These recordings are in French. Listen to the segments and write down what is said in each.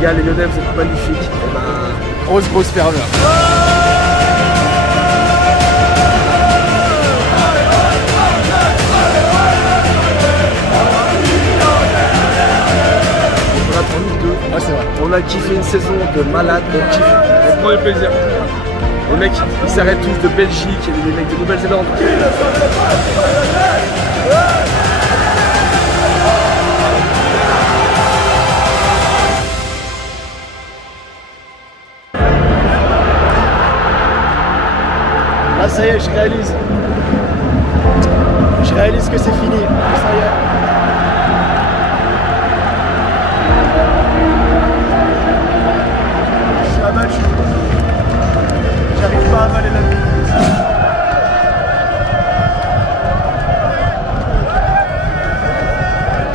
gars, les Lyonnais, vous êtes magnifiques. Et ben... Grosse ferveur. Ouais, c'est vrai. On a kiffé une saison de malade, on kiffe, on prend du plaisir. Les mecs, ils s'arrêtent tous de Belgique, et les mecs de Nouvelle-Zélande. Là, ça y est, je réalise. Je réalise que c'est fini. Ça y est. Abattu. J'arrive pas à avaler la vie.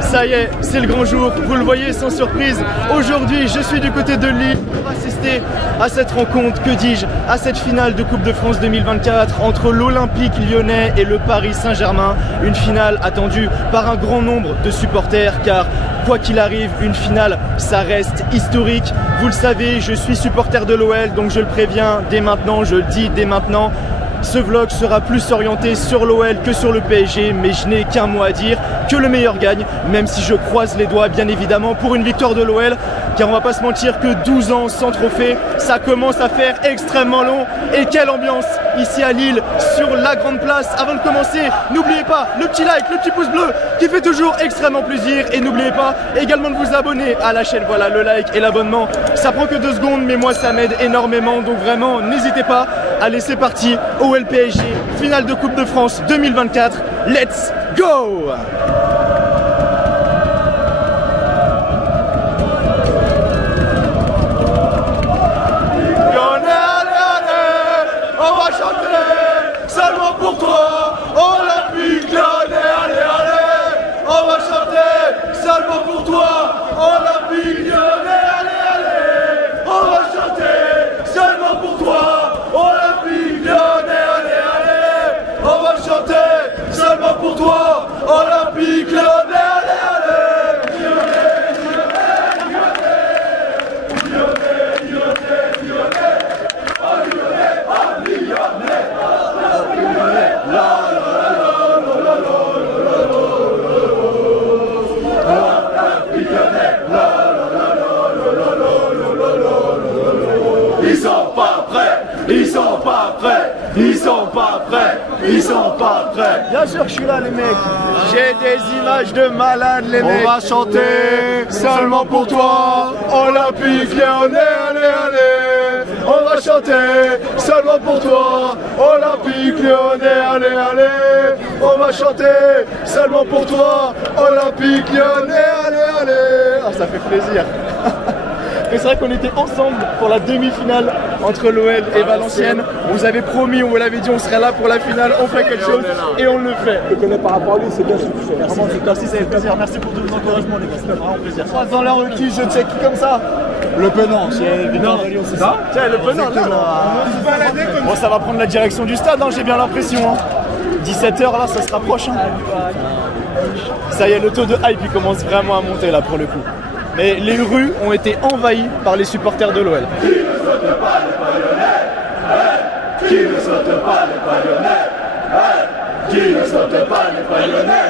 Ça y est, c'est le grand jour, vous le voyez sans surprise. Aujourd'hui, je suis du côté de Lille pour assister à cette rencontre, que dis-je, à cette finale de Coupe de France 2024 entre l'Olympique lyonnais et le Paris Saint-Germain. Une finale attendue par un grand nombre de supporters car quoi qu'il arrive, une finale, ça reste historique. Vous le savez, je suis supporter de l'OL, donc je le préviens dès maintenant, je le dis dès maintenant. Ce vlog sera plus orienté sur l'OL que sur le PSG, mais je n'ai qu'un mot à dire, que le meilleur gagne, même si je croise les doigts bien évidemment pour une victoire de l'OL, car on va pas se mentir que 12 ans sans trophée, ça commence à faire extrêmement long. Et quelle ambiance ici à Lille, sur la grande place. Avant de commencer, n'oubliez pas le petit like, le petit pouce bleu, qui fait toujours extrêmement plaisir. Et n'oubliez pas également de vous abonner à la chaîne, voilà, le like et l'abonnement. Ça prend que 2 secondes, mais moi ça m'aide énormément, donc vraiment, n'hésitez pas. Allez, c'est parti, OL PSG, finale de Coupe de France 2024, let's go! Pour toi, Olympique Lyonnais, allez, allez, on va chanter seulement pour toi, Olympique Lyonnais, allez, allez, on va chanter seulement pour toi, Olympique Lyonnais, allez, allez, on va chanter seulement pour toi, Olympique Lyonnais, allez, allez. Ils sont pas prêts, ils sont pas prêts, ils sont pas prêts, ils sont pas prêts. Bien sûr que je suis là les mecs, j'ai des images de malades les mecs. On va chanter seulement pour toi, Olympique Lyonnais, allez, allez. On va chanter seulement pour toi, Olympique Lyonnais, allez, allez. On va chanter seulement pour toi, Olympique Lyonnais, allez, allez. Ah, ça fait plaisir. Mais c'est vrai qu'on était ensemble pour la demi-finale entre l'OL et Valenciennes. On vous avait promis, on vous l'avait dit, on serait là pour la finale, on fait quelque chose et on le fait. Je te connais par rapport à lui, c'est bien ce que tu fais. Merci, merci, ça fait plaisir. Merci pour tous vos encouragements les gars, ça fait vraiment plaisir. Dans l'air le qui, je check comme ça. Le penant, c'est Victor de Lyon, c'est ça? Tiens, le penant là. Bon, ça va prendre la direction du stade, hein, j'ai bien l'impression. 17h là, ça se rapproche. Hein. Ça y est, le taux de hype il commence vraiment à monter là pour le coup. Mais les rues ont été envahies par les supporters de l'OL. Qui ne saute pas les pas lyonnais, qui ne saute pas les pas lyonnais, qui ne saute pas les pas lyonnais.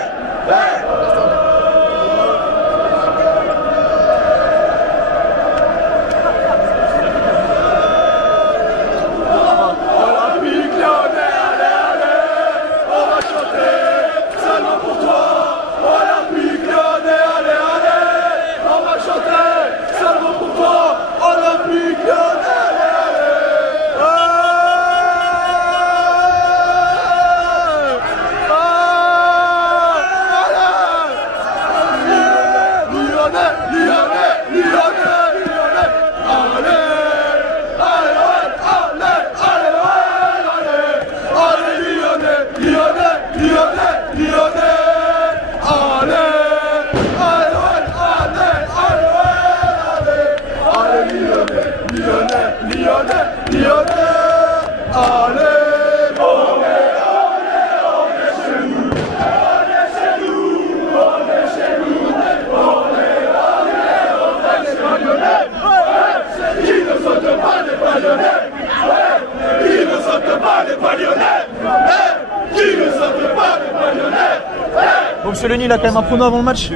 Monsieur Lenny, il a quand même un prono avant le match.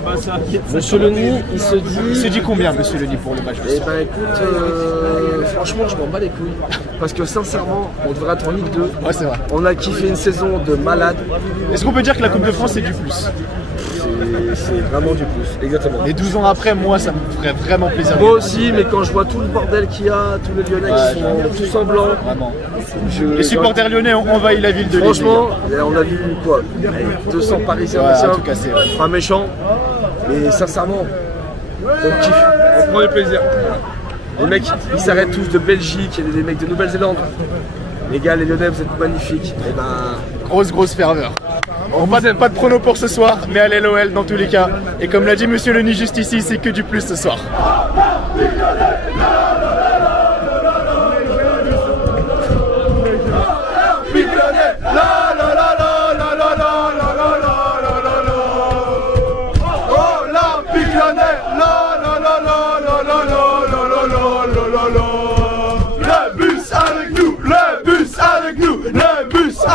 Monsieur Lenny, il se dit combien, Monsieur Lenny, pour le match? Eh ben écoute, franchement, je m'en bats les couilles. Parce que sincèrement, on devrait être en Ligue 2. Ouais, c'est vrai. On a kiffé une saison de malade. Est-ce qu'on peut dire que la Coupe de France, c'est du plus? C'est vraiment du plus, exactement. Et 12 ans après, moi, ça me ferait vraiment plaisir. Moi aussi, mais quand je vois tout le bordel qu'il y a, tous les Lyonnais qui sont tous en blanc. Vraiment. Les supporters lyonnais ont envahi la ville de Lille. Franchement, on a vu quoi, 200 Parisiens, tout cassé. Pas méchant, mais sincèrement, on kiffe, on prend du plaisir. Les mecs, ils s'arrêtent tous de Belgique, et des mecs de Nouvelle-Zélande. Les gars, les Lyonnais, vous êtes magnifiques. Et ben... Grosse ferveur. Pas de prono pour ce soir, mais allez l'OL dans tous les cas. Et comme l'a dit Monsieur Lenny juste ici, c'est que du plus ce soir.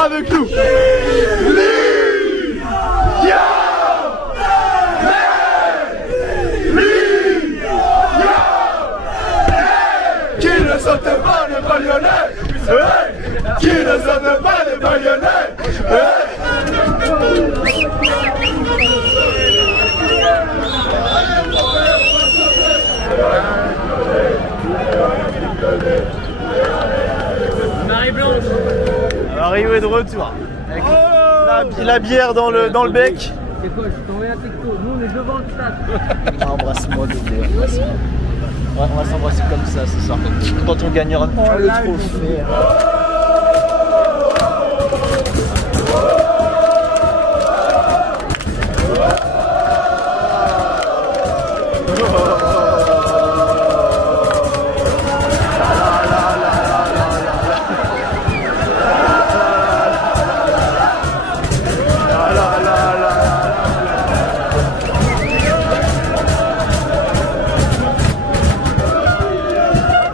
Avec nous, qui ne saute pas les baïonnets, qui ne saute pas les baïonnets. Arrivé de retour avec la bière dans le bec. C'est quoi, je t'envoie un texto, nous on est devant le stade. Embrasse-moi de on va s'embrasser comme ça ce soir quand on gagnera le trophée.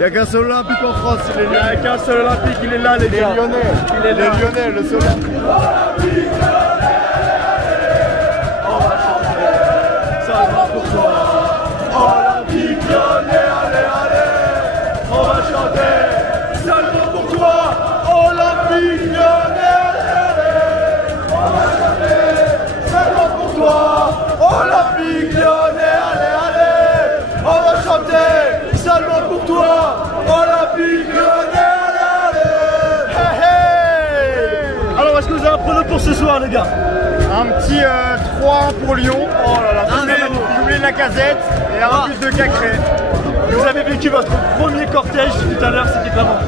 Il n'y a qu'un seul olympique en France, il n'y a qu'un seul olympique, il est là les gars. Lyonnais, il est là. Les Lyonnais, le seul olympique. On va chanter, ça va pour toi. Olympique Lyonnais, allez, allez. On va chanter, seulement pour toi. Olympique Lyonnais, allez, allez. On va chanter, seulement pour toi. Olympique Lyonnais, allez, allez. On va chanter, seulement pour toi. Olympique Lyonnais, allez, allez. Hey, hey. Alors est-ce que vous avez un prono pour ce soir les gars? Un petit 3 pour Lyon. Oh là là, j'oublie la casette et un but de Cacré. Vous avez vécu votre premier cortège tout à l'heure, c'était comment?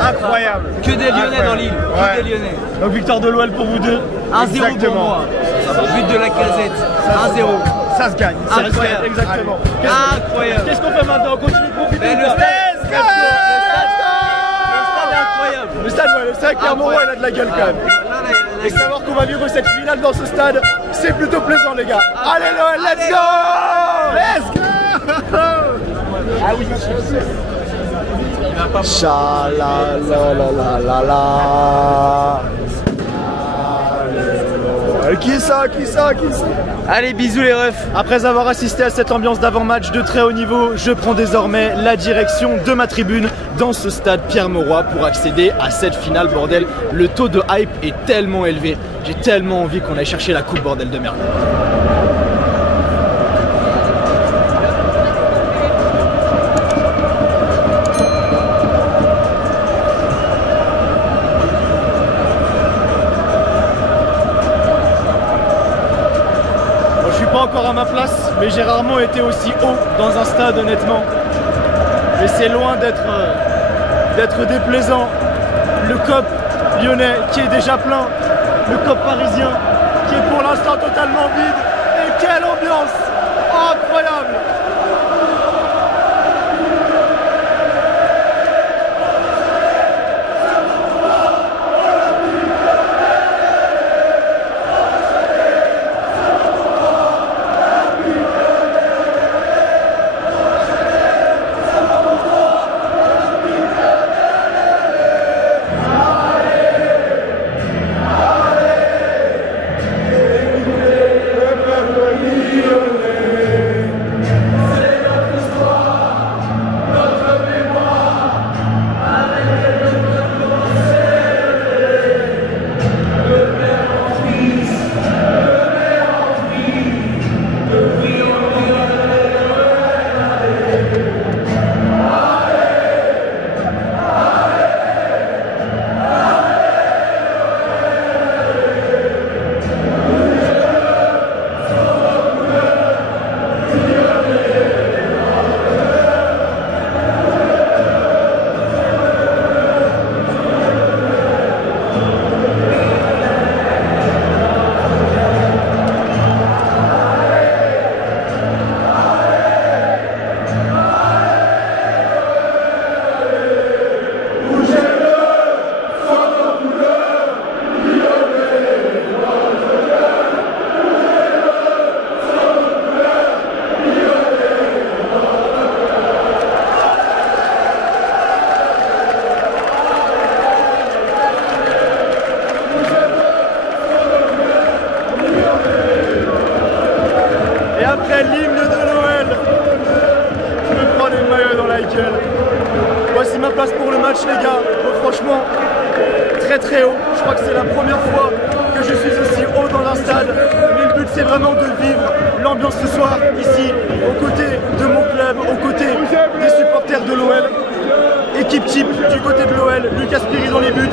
Incroyable. Que des Lyonnais dans l'île, que des Lyonnais. Donc victoire de l'OL pour vous deux. 1-0 pour moi. But de la casette, 1-0. Ça se gagne. Incroyable. Exactement. Incroyable. Qu'est-ce qu'on fait maintenant? On continue de profiter. Mais le stade est incroyable. Le stade, ouais, le stade Clermont, il a de la gueule quand même. Et savoir qu'on va vivre cette finale dans ce stade, c'est plutôt plaisant les gars. Allez l'OL, let's go! Let's go! Ah oui. Cha-la-la-la-la-la-la. Qui ça? Allez, bisous les refs. Après avoir assisté à cette ambiance d'avant-match de très haut niveau, je prends désormais la direction de ma tribune dans ce stade Pierre-Mauroy pour accéder à cette finale, bordel. Le taux de hype est tellement élevé, j'ai tellement envie qu'on aille chercher la coupe, bordel de merde. Encore à ma place, mais j'ai rarement été aussi haut dans un stade honnêtement. Mais c'est loin d'être déplaisant. Le COP lyonnais qui est déjà plein, le COP parisien qui est pour l'instant totalement vide. Et quelle ambiance incroyable! les maillots dans la gueule. Voici ma place pour le match, les gars. Franchement, très très haut. Je crois que c'est la première fois que je suis aussi haut dans un stade. Mais le but, c'est vraiment de vivre l'ambiance ce soir, ici, aux côtés de mon club, aux côtés des supporters de l'OL. Équipe type du côté de l'OL, Lucas Piri dans les buts,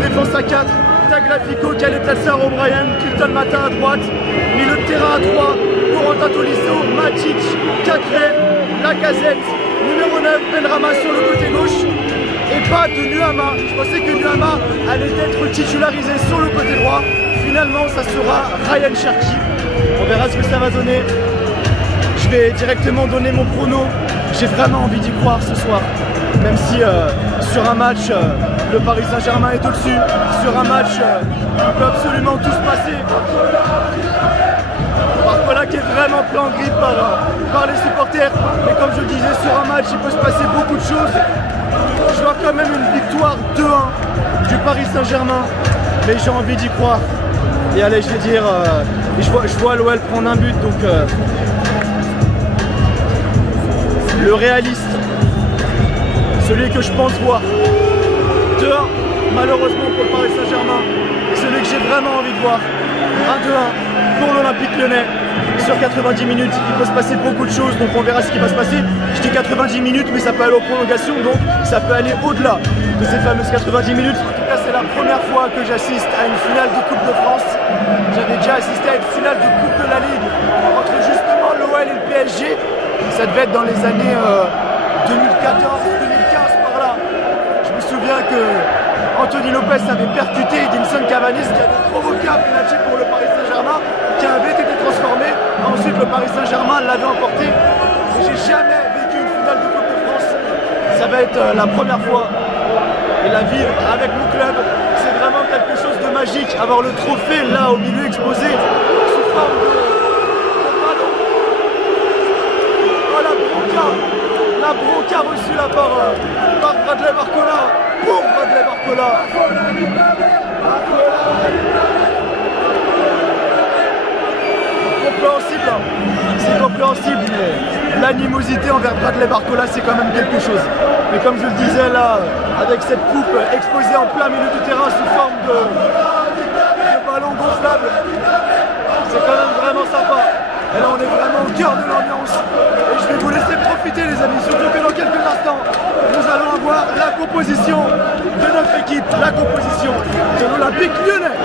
défense à 4, Tagliafico, Caletassar, O'Brien, Kilton Mata à droite, milieu de terrain à 3, Corentin Tolisso, Matic, Cacré, Lacazette, numéro 9, Benrahma sur le côté gauche, et pas de Nuama. Je pensais que Nuama allait être titularisé sur le côté droit, finalement ça sera Ryan Cherki. On verra ce que ça va donner. Je vais directement donner mon prono, j'ai vraiment envie d'y croire ce soir. Même si sur un match, le Paris Saint-Germain est au-dessus, sur un match, il peut absolument tout se passer. Barcola qui est vraiment pris en grippe par les supporters. Mais comme je le disais, sur un match, il peut se passer beaucoup de choses. Je vois quand même une victoire 2-1 du Paris Saint-Germain. Mais j'ai envie d'y croire. Et allez, je vais dire, je vois l'OL prendre un but, donc le réaliste. Celui que je pense voir 2-1 malheureusement pour le Paris Saint-Germain et celui que j'ai vraiment envie de voir 1-2-1 pour l'Olympique Lyonnais. Sur 90 minutes il peut se passer beaucoup de choses, donc on verra ce qui va se passer. Je dis 90 minutes mais ça peut aller aux prolongations, donc ça peut aller au-delà de ces fameuses 90 minutes. En tout cas c'est la première fois que j'assiste à une finale de Coupe de France. J'avais déjà assisté à une finale de Coupe de la Ligue entre justement l'OL et le PSG. Ça devait être dans les années 2014 Je me souviens que Anthony Lopez avait percuté Edinson Cavani, qui avait provoqué un penalty pour le Paris Saint-Germain, qui avait été transformé. Ensuite, le Paris Saint-Germain l'avait emporté. Et j'ai jamais vécu une finale de Coupe de France. Ça va être la première fois. Et la vivre avec mon club, c'est vraiment quelque chose de magique. Avoir le trophée là au milieu exposé sous forme de ballon. Oh la bronca reçue là par Bradley Barcola. Pour Bradley Barcola. Compréhensible, c'est compréhensible, mais l'animosité envers Bradley Barcola c'est quand même quelque chose. Mais comme je le disais là, avec cette coupe exposée en plein milieu du terrain sous forme de ballon gonflable, c'est quand même vraiment sympa. Et là on est vraiment au cœur de l'ambiance. Et je vais vous laisser profiter les amis, surtout que dans quelques instants, nous allons avoir la composition de notre équipe, la composition de l'Olympique Lyonnais.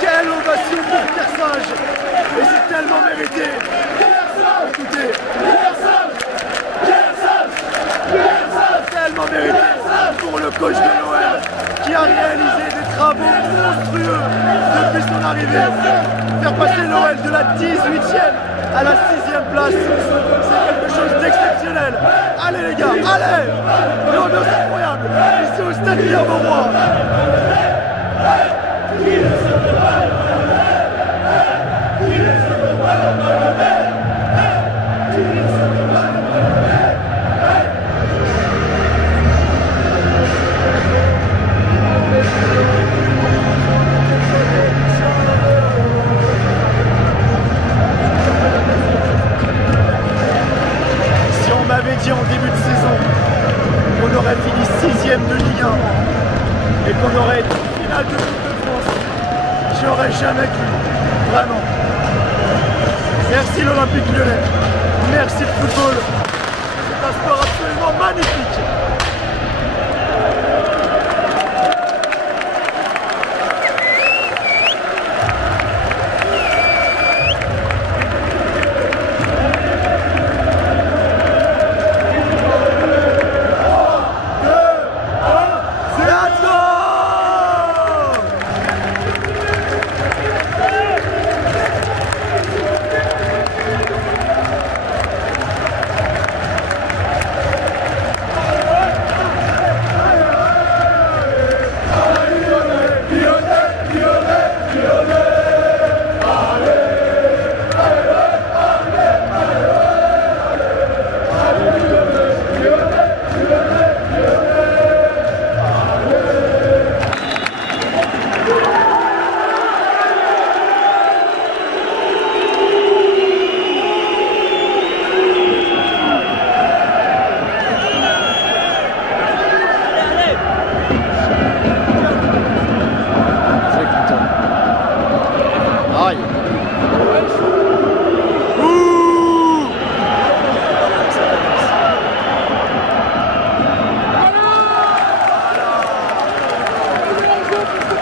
Quelle ovation pour Kersage. Et c'est tellement mérité. Écoutez, tellement mérité pour le coach de l'OL qui a réalisé des travaux monstrueux depuis son arrivée. Faire passer l'OL de la 18e à la 6e place, c'est quelque chose d'exceptionnel. Allez les gars, allez. L'ambiance incroyable ici au stade Guillermo-Roy. 6e de Ligue 1 et qu'on aurait été en finale de Coupe de France, j'y aurais jamais cru, vraiment. Merci l'Olympique Lyonnais, merci le football, c'est un sport absolument magnifique.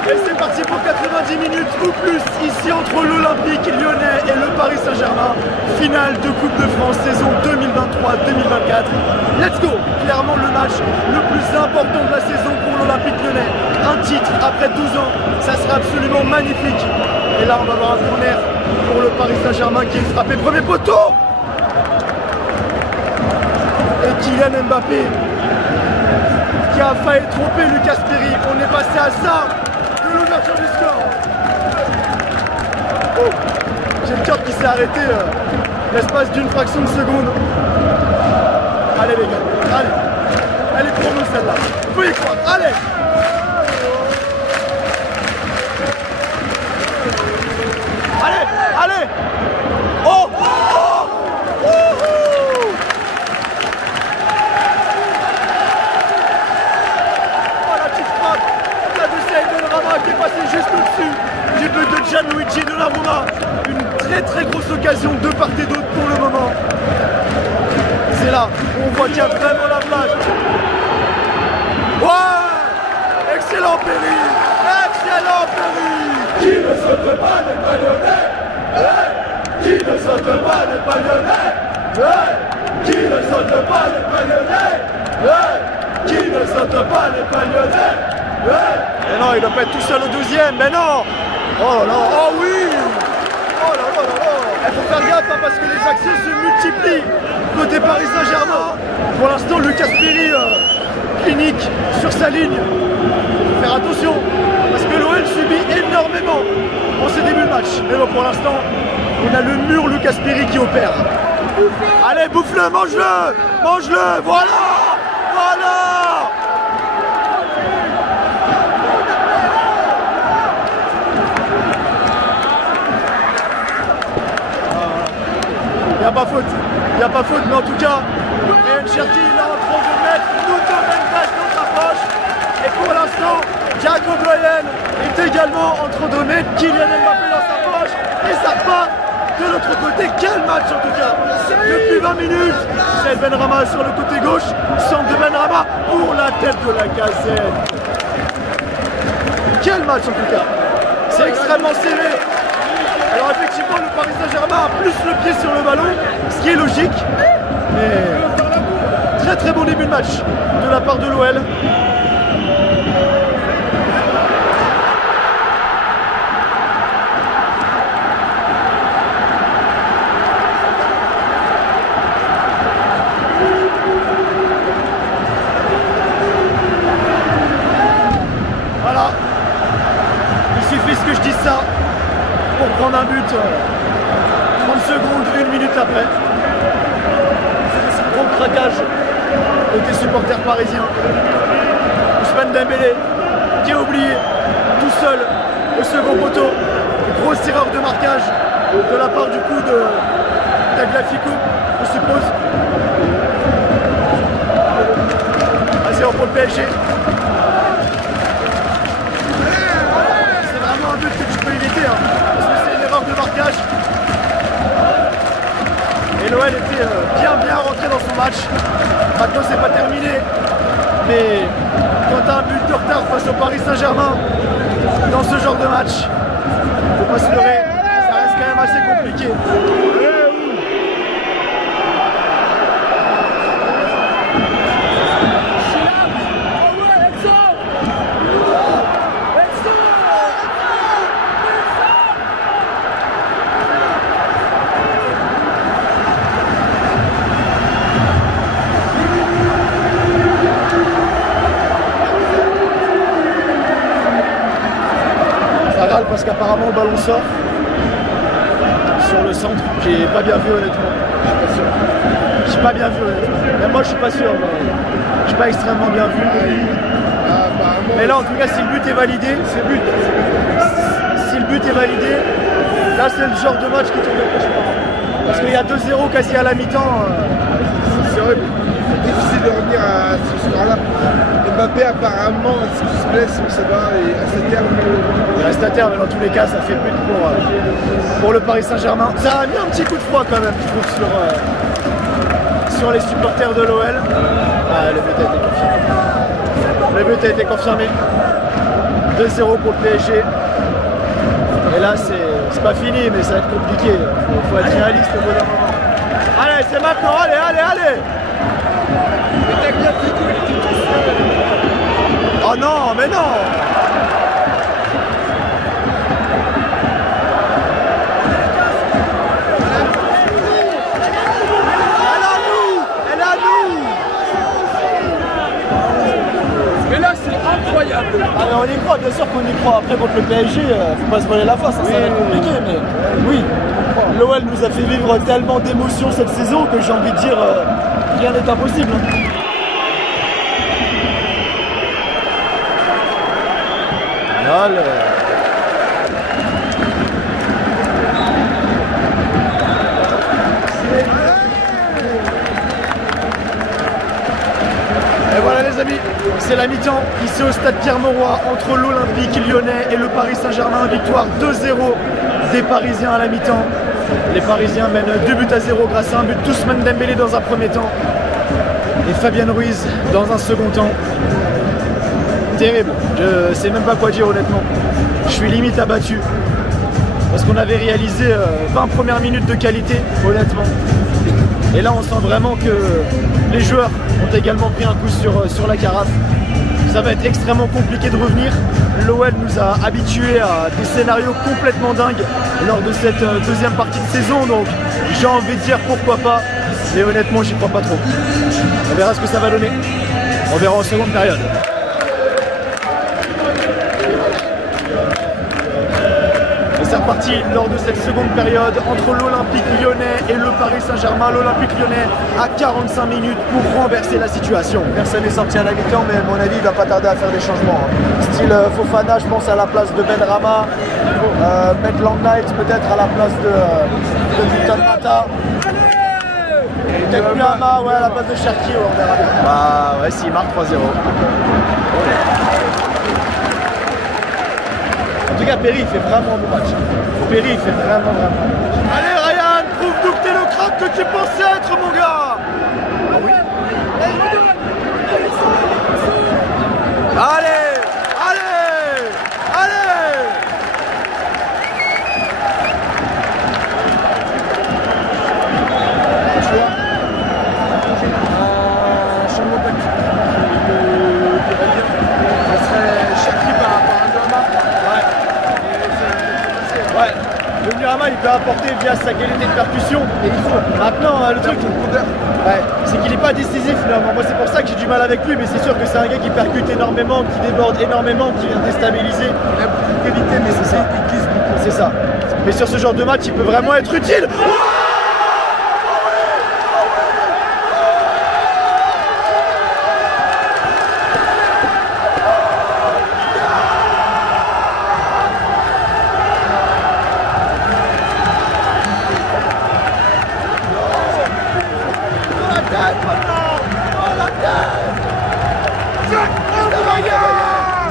Et c'est parti pour 90 minutes ou plus ici entre l'Olympique Lyonnais et le Paris Saint-Germain. Finale de Coupe de France saison 2023-2024. Let's go! Clairement le match le plus important de la saison pour l'Olympique Lyonnais. Un titre après 12 ans, ça sera absolument magnifique. Et là on va avoir un corner pour le Paris Saint-Germain qui est frappé premier poteau. Et Kylian Mbappé qui a failli tromper Lucas Perry. On est passé à ça de l'ouverture du score. J'ai le cœur qui s'est arrêté l'espace d'une fraction de seconde. Allez les gars, allez. Elle est pour nous celle-là. Faut y croire, allez. Allez, allez. Oh, oh, qui est passé juste au-dessus du but de Gianluigi Donnarumma. Une très grosse occasion de part et d'autre pour le moment. C'est là où on voit qu'il y a vraiment la plage. Ouais, excellent Perry. Excellent Perry. Qui ne saute pas n'est pas lyonnais. Qui ne saute pas n'est pas lyonnais. Qui ne saute pas n'est pas lyonnais. Qui ne saute pas n'est pas lyonnais. Mais non, il doit pas être tout seul au 12e, mais non. Oh là là, oh oui. Oh là là là là. Il faut faire gaffe hein, parce que les actions se multiplient côté Paris Saint-Germain. Pour l'instant, Lucas Perry clinique sur sa ligne. Il faut faire attention parce que l'OL subit énormément en ces débuts de match. Mais bon, pour l'instant, on a le mur Lucas Perry qui opère. Allez, bouffe-le, mange-le. Mange-le, voilà. Voilà. Il n'y a pas faute, mais en tout cas, Ryan Cherki est en train de mettre Nuno Mendes dans sa poche. Et pour l'instant, Jacob Boyen est également en train de mettre Kylian Mbappé dans sa poche. Et ça part de l'autre côté. Quel match en tout cas! Depuis 20 minutes, c'est Benrahma sur le côté gauche, centre de Benrahma pour la tête de la Lacazette. Quel match en tout cas! C'est extrêmement serré. Alors effectivement le Paris Saint-Germain a plus le pied sur le ballon, ce qui est logique, mais très bon début de match de la part de l'OL. Voilà, il suffit que je dise ça pour prendre un but 30 secondes, 1 minute après. Gros craquage côté supporters parisiens. Ousmane Dembélé qui a oublié tout seul au second poteau. Une grosse erreur de marquage de la part du coup de Tagliafico, je suppose. Ah, c'est en PSG. C'est vraiment un but que tu peux éviter, hein, parce que c'est une erreur de marquage. Et l'OL était bien rentré dans son match. Maintenant c'est pas terminé, mais quand tu as un but de retard face au Paris Saint-Germain dans ce genre de match, faut pas se leurrer, ça reste quand même assez compliqué. Parce qu'apparemment le ballon sort sur le centre. J'ai pas bien vu honnêtement. J'ai pas bien vu honnêtement. Même moi je suis pas sûr. J'ai pas extrêmement bien vu. Mais là en tout cas si le but est validé, c'est but. Si le but est validé, là c'est le genre de match qui tourne au cauchemar. Parce qu'il y a 2-0 quasi à la mi-temps. C'est vrai, c'est difficile de revenir à ce soir-là. Mbappé apparemment se blesse, on sait pas, et à cette terme. Il reste à terre, mais dans tous les cas ça fait but pour le Paris Saint-Germain. Ça a mis un petit coup de froid quand même, je trouve, sur les supporters de l'OL. Ah, le but a été confirmé. Le but a été confirmé. 2-0 pour le PSG. Et là c'est pas fini, mais ça va être compliqué. Faut être réaliste au bout d'un moment. Allez, c'est maintenant, allez. Oh non, mais non! Elle est à nous! Mais là, c'est incroyable. Ah mais on y croit, bien sûr qu'on y croit. Après contre le PSG, faut pas se voiler la face, hein, ça va être compliqué, mais oui. L'OL nous a fait vivre tellement d'émotions cette saison que j'ai envie de dire rien n'est impossible. Allez. Et voilà les amis, c'est la mi-temps ici au stade Pierre-Mauroy entre l'Olympique lyonnais et le Paris Saint-Germain. Victoire 2-0 des Parisiens à la mi-temps. Les Parisiens mènent 2-0 grâce à un but d'Ousmane Dembélé dans un premier temps et Fabien Ruiz dans un second temps. Terrible, je sais même pas quoi dire honnêtement. Je suis limite abattu parce qu'on avait réalisé 20 premières minutes de qualité honnêtement. Et là on sent vraiment que les joueurs ont également pris un coup sur la carafe. Ça va être extrêmement compliqué de revenir. L'OL nous a habitués à des scénarios complètement dingues lors de cette deuxième partie de saison, donc j'ai envie de dire pourquoi pas, mais honnêtement j'y crois pas trop. On verra ce que ça va donner. On verra en seconde période. C'est reparti lors de cette seconde période entre l'Olympique lyonnais et le Paris Saint-Germain. L'Olympique lyonnais a 45 minutes pour renverser la situation. Personne n'est sorti à la mi-temps, mais à mon avis il va pas tarder à faire des changements. Style Fofana, je pense à la place de Benrahma, mettre Long Night peut-être à la place de Newton Mata. Peut-être Nuama, ouais, à la place de Cherki, on verra bien. Bah ouais, s'il marque 3-0. En tout cas, Perry il fait vraiment un bon match. Perry il fait vraiment un bon match. Allez Ryan, prouve-nous que t'es le crack que tu pensais être mon gars. Ah oui. Allez, allez. Changement tactique. Ça serait Cherki par rapport à Nuama. Ouais, le Nuama il peut apporter via sa qualité de percussion. Et il faut. Maintenant, le truc, c'est qu'il n'est pas décisif. Moi, c'est pour ça que j'ai du mal avec lui. Mais c'est sûr que c'est un gars qui percute énormément, qui déborde énormément, qui vient déstabiliser. Il a beaucoup de qualité, mais c'est ça. C'est ça. Mais sur ce genre de match, il peut vraiment être utile.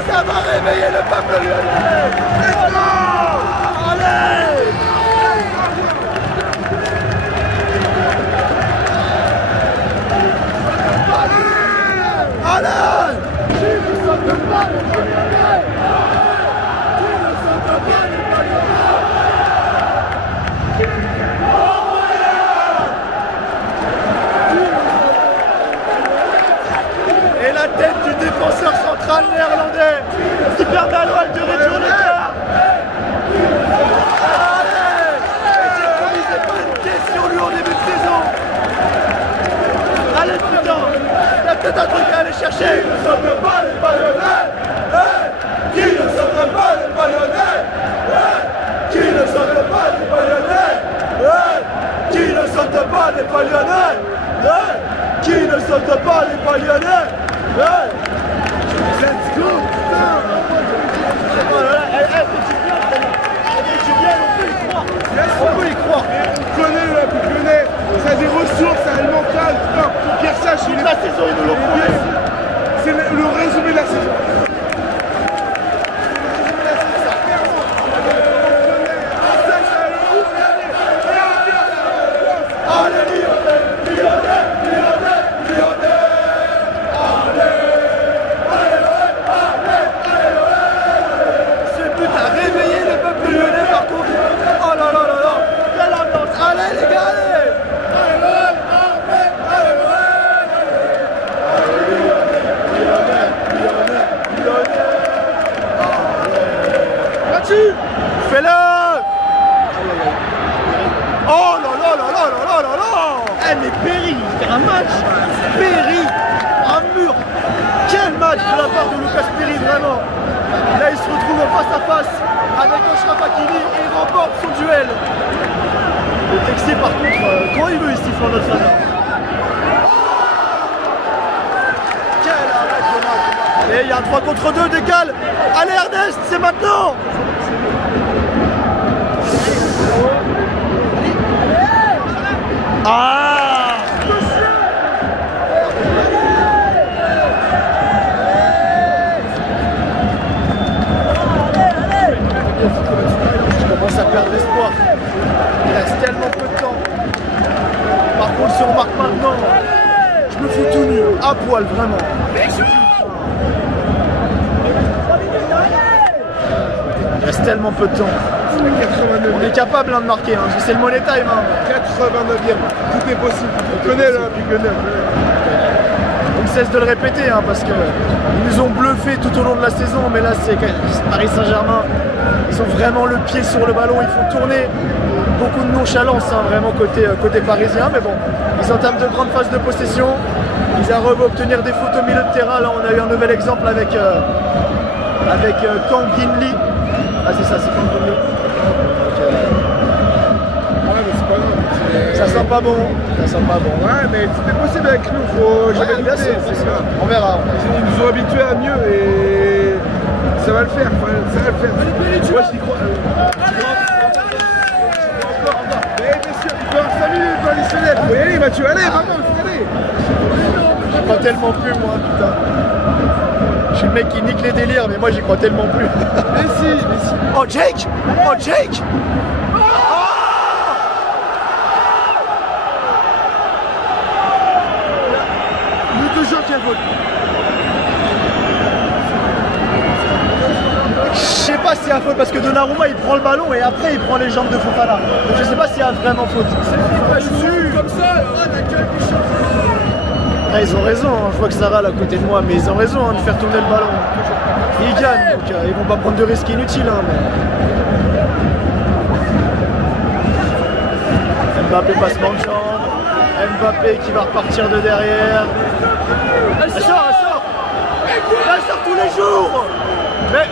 Ça va réveiller le peuple lyonnais. Allez. Allez. Qui ne saute pas les Lyonnais. Qui ne saute pas les Lyonnais. Et la tête du défenseur central néerlandais, super Dalois de réduire l'écart. Allez. C'est pas une question lui en début de saison. Allez putain, il y a peut-être un truc à aller chercher. Qui ne saute pas les Lyonnais. Qui ne saute pas les Lyonnais. Qui ne saute pas les Lyonnais. Qui ne saute pas les Lyonnais. Qui ne saute pas les Lyonnais. Let's go. On peut y croire. On connaît l'Olympique Lyonnais, ça a des ressources, ça a le mental. Putain, Pierre Sage, Toute la saison, ils nous l'ont prouvé. c'est le résumé de la saison. Fais-le! Oh là là là là là là là là! Eh mais Perry, il fait un match! Perry, un mur! Quel match de la part de Lucas Perry, vraiment! Là il se retrouve en face à face avec Achraf Hakimi et il remporte son duel! Le Texier par contre, quand il veut il siffle en notre faveur. Quel arrêt de match! Et il y a un 3 contre 2 décale! Allez Ernest, c'est maintenant! Ah! Je commence à perdre l'espoir. Il reste tellement peu de temps. Par contre, si on marque maintenant, je me fous tout nu, à poil, vraiment. Il reste tellement peu de temps. On est capable de marquer, hein, parce que c'est le money time. Hein. 89e, tout est possible. On connaît l'Olympique Lyonnais. On ne cesse de le répéter, hein, parce qu'ils nous ont bluffé tout au long de la saison, mais là c'est Paris Saint-Germain. Ils ont vraiment le pied sur le ballon, ils font tourner. Beaucoup de nonchalance, hein, vraiment côté parisien, mais bon, ils entament de grandes phases de possession. Ils arrivent à obtenir des fautes au milieu de terrain. Là on a eu un nouvel exemple avec Kang Ginli. Ah c'est ça, c'est Kang Ginli. Ouais, mais c'est pas grave. Ça sent pas bon. Ça sent pas bon. Ouais, mais c'était possible avec nous. Faut jamais bien douter, sûr, c'est ça. On verra. Ils nous ont habitués à mieux et ça va le faire. Ça va le faire. Moi, j'y crois. Mais bien sûr, il peut avoir 5 minutes dans l'additionnel. Faut y aller, Mathieu. Allez, vraiment, il faut y aller. J'y crois tellement plus, moi, putain. Je suis le mec qui nique les délires, mais moi, j'y crois tellement plus. Mais si. Oh, Jake! Oh, Jake! Je sais pas s'il y a faute parce que Donnarumma il prend le ballon et après il prend les jambes de Fofana. Donc je sais pas s'il y a vraiment faute. Comme ça. Ah, ils ont raison, hein. Je vois que ça râle à côté de moi, mais ils ont raison hein, de faire tourner le ballon. Ils gagnent, donc ils vont pas prendre de risques inutiles. Hein, mais... Mbappé passement de jambe. Mbappé qui va repartir de derrière. Elle sort, elle sort. Elle sort tous les jours. Mais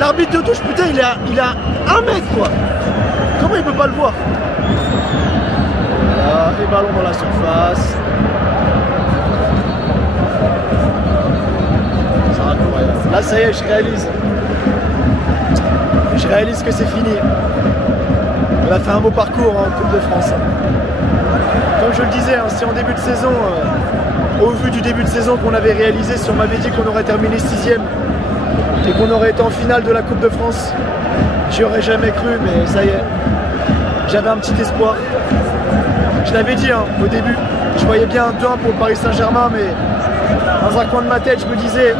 l'arbitre de touche, putain, il a 1 mètre quoi. Comment il peut pas le voir? Voilà, et ballon dans la surface. C'est incroyable. Là ça y est, je réalise que c'est fini. Elle a fait un beau parcours en Coupe de France. Comme je le disais, hein, si en début de saison, au vu du début de saison qu'on avait réalisé, si on m'avait dit qu'on aurait terminé 6e et qu'on aurait été en finale de la Coupe de France, j'y aurais jamais cru, mais ça y est, j'avais un petit espoir. Je l'avais dit hein, au début, je voyais bien un 2-1 pour le Paris Saint-Germain, mais dans un coin de ma tête, je me disais,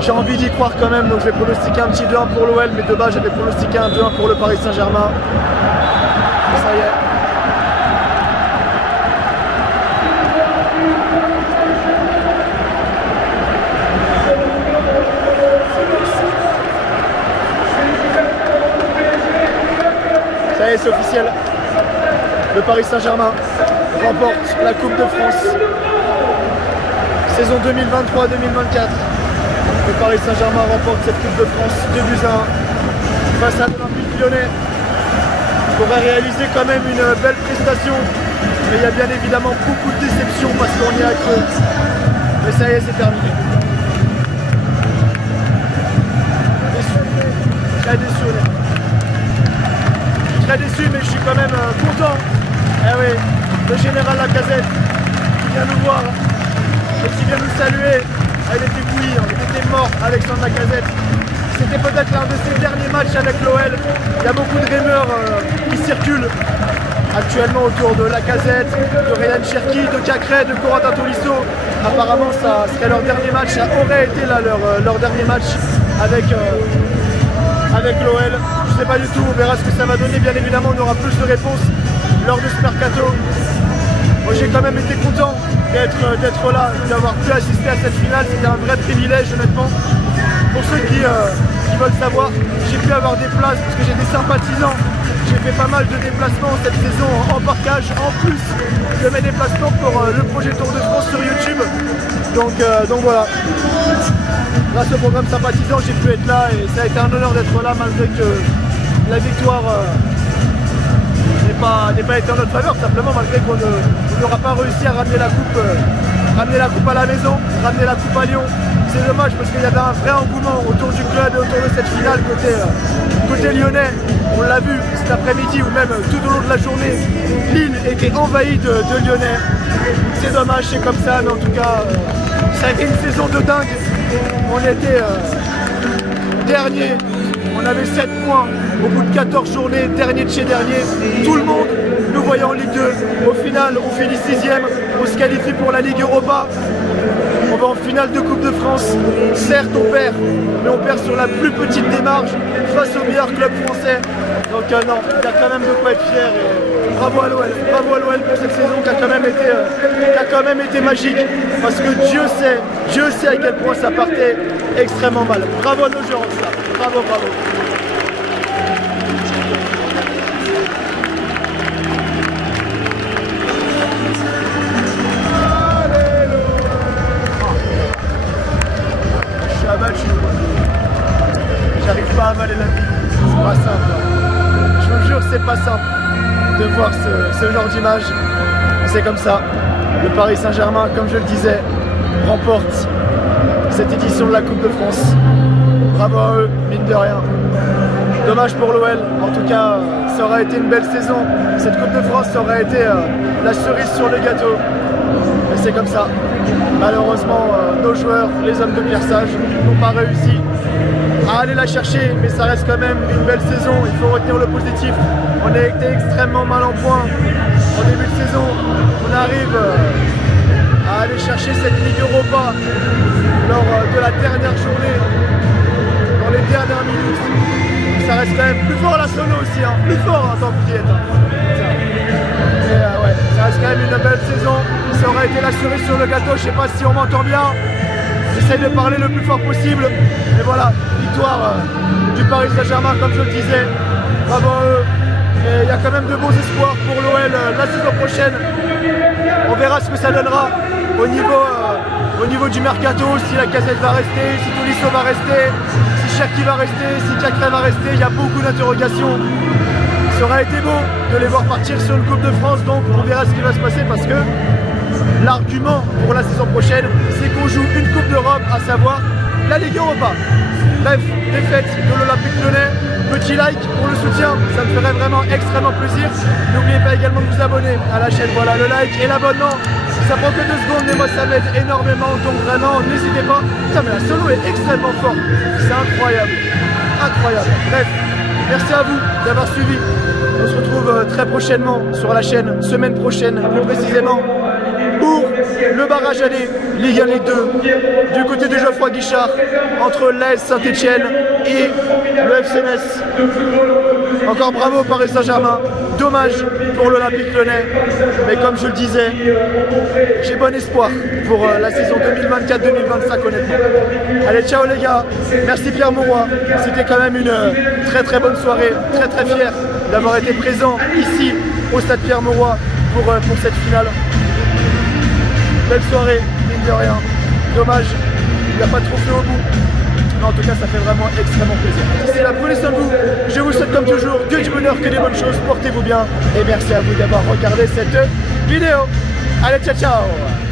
j'ai envie d'y croire quand même, donc je vais pronostiquer un petit 2-1 pour l'OL, mais de base, j'avais pronostiqué un 2-1 pour le Paris Saint-Germain. Et ça y est. Ça y est, c'est officiel. Le Paris Saint-Germain remporte la Coupe de France. Saison 2023-2024. Le Paris Saint-Germain remporte cette Coupe de France 2-1 face à l'Olympique Lyonnais. On va réaliser quand même une belle prestation. Mais il y a bien évidemment beaucoup de déceptions parce qu'on y a cru. Mais ça y est, c'est terminé. Déçu. Très déçu, honnêtement. Très déçu, mais je suis quand même content. Eh oui, le général Lacazette qui vient nous voir et qui vient nous saluer. Elle était bouillie, on était mort, Alexandre Lacazette. C'était peut-être l'un de ses derniers matchs avec l'OL. Il y a beaucoup de rumeurs qui circulent actuellement autour de Lacazette, de Ryan Cherki, de Cacré, de Corentin Tolisso. Apparemment, ça serait leur dernier match, ça aurait été là leur dernier match avec l'OL. Je sais pas du tout, on verra ce que ça va donner. Bien évidemment, on aura plus de réponses lors de ce mercato. Moi, j'ai quand même été content d'être là, d'avoir pu assister à cette finale. C'était un vrai privilège, honnêtement. Pour ceux qui veulent savoir, j'ai pu avoir des places parce que j'ai des sympathisants. J'ai fait pas mal de déplacements cette saison en parkage, en plus de mes déplacements pour le projet Tour de France sur YouTube. Donc voilà. Grâce au programme sympathisant, j'ai pu être là et ça a été un honneur d'être là malgré que la victoire n'ait pas été en notre faveur, simplement malgré qu'on n'aura pas réussi à ramener la coupe à la maison, ramener la coupe à Lyon. C'est dommage parce qu'il y avait un vrai engouement autour du club et autour de cette finale côté lyonnais. On l'a vu cet après-midi ou même tout au long de la journée, Lille était envahie de Lyonnais. C'est dommage, c'est comme ça, mais en tout cas, ça a été une saison de dingue. On était dernier, on avait 7 points au bout de 14 journées, dernier de chez dernier. Tout le monde nous voyait en Ligue 2. Au final, on finit 6e, on se qualifie pour la Ligue Europa. On va en finale de Coupe de France. Certes, on perd, mais on perd sur la plus petite des marges face au meilleur club français. Donc non, il y a quand même de quoi être fier. Et bravo à l'OL pour cette saison qui a quand même été magique. Parce que Dieu sait à quel point ça partait extrêmement mal. Bravo à nos joueurs en tout cas. Bravo. J'arrive pas à avaler la vie, c'est pas simple. Je vous jure, c'est pas simple de voir ce genre d'image. C'est comme ça. Le Paris Saint-Germain, comme je le disais, remporte cette édition de la Coupe de France. Bravo à eux, mine de rien. Dommage pour l'OL, en tout cas, ça aurait été une belle saison. Cette Coupe de France, ça aurait été la cerise sur le gâteau. Mais c'est comme ça. Malheureusement, nos joueurs, les hommes de Pierre Sage, n'ont pas réussi à aller la chercher, mais ça reste quand même une belle saison. Il faut retenir le positif. On a été extrêmement mal en point en début de saison. On arrive à aller chercher cette Ligue Europa lors de la dernière journée, dans les dernières minutes. Ça reste quand même plus fort la solo aussi, hein. Plus fort en tant que pied. Ouais, ça reste quand même une belle saison. Ça aurait été la cerise sur le gâteau, je sais pas si on m'entend bien. J'essaye de parler le plus fort possible. Et voilà, victoire du Paris Saint-Germain, comme je le disais. Bravo à eux. Mais il y a quand même de bons espoirs pour l'OL la saison prochaine. On verra ce que ça donnera au niveau du mercato, si Lacazette va rester, si Tolisso va rester, si Cherki va rester, si Cacré va rester. Il y a beaucoup d'interrogations. Ça aurait été beau de les voir partir sur une Coupe de France, donc on verra ce qui va se passer parce que l'argument pour la saison prochaine, c'est qu'on joue une Coupe d'Europe, à savoir la Ligue Europa. Bref, défaite de l'Olympique Lyonnais petit like pour le soutien, ça me ferait vraiment extrêmement plaisir. N'oubliez pas également de vous abonner à la chaîne, voilà, le like et l'abonnement. Ça prend que 2 secondes, mais moi ça m'aide énormément, donc vraiment n'hésitez pas. Putain, mais la solo est extrêmement forte, c'est incroyable, incroyable. Bref, merci à vous d'avoir suivi. On se retrouve très prochainement sur la chaîne, semaine prochaine plus précisément, pour le barrage aller, Ligue 1, Ligue 2, du côté de Geoffroy Guichard, entre l'AS Saint-Etienne et le FC Metz. Encore bravo Paris Saint-Germain, dommage pour l'Olympique Lyonnais, mais comme je le disais, j'ai bon espoir pour la saison 2024-2025 honnêtement. Allez, ciao les gars, merci Pierre Mauroy, c'était quand même une très très bonne soirée, très très fier d'avoir été présent ici au stade Pierre Mauroy pour cette finale. Belle soirée, mine de rien. Dommage, il n'y a pas de trophée au bout. Mais en tout cas, ça fait vraiment extrêmement plaisir. D'ici là, prenez soin de vous. Je vous souhaite comme toujours que du bonheur, que des bonnes choses. Portez-vous bien. Et merci à vous d'avoir regardé cette vidéo. Allez, ciao, ciao!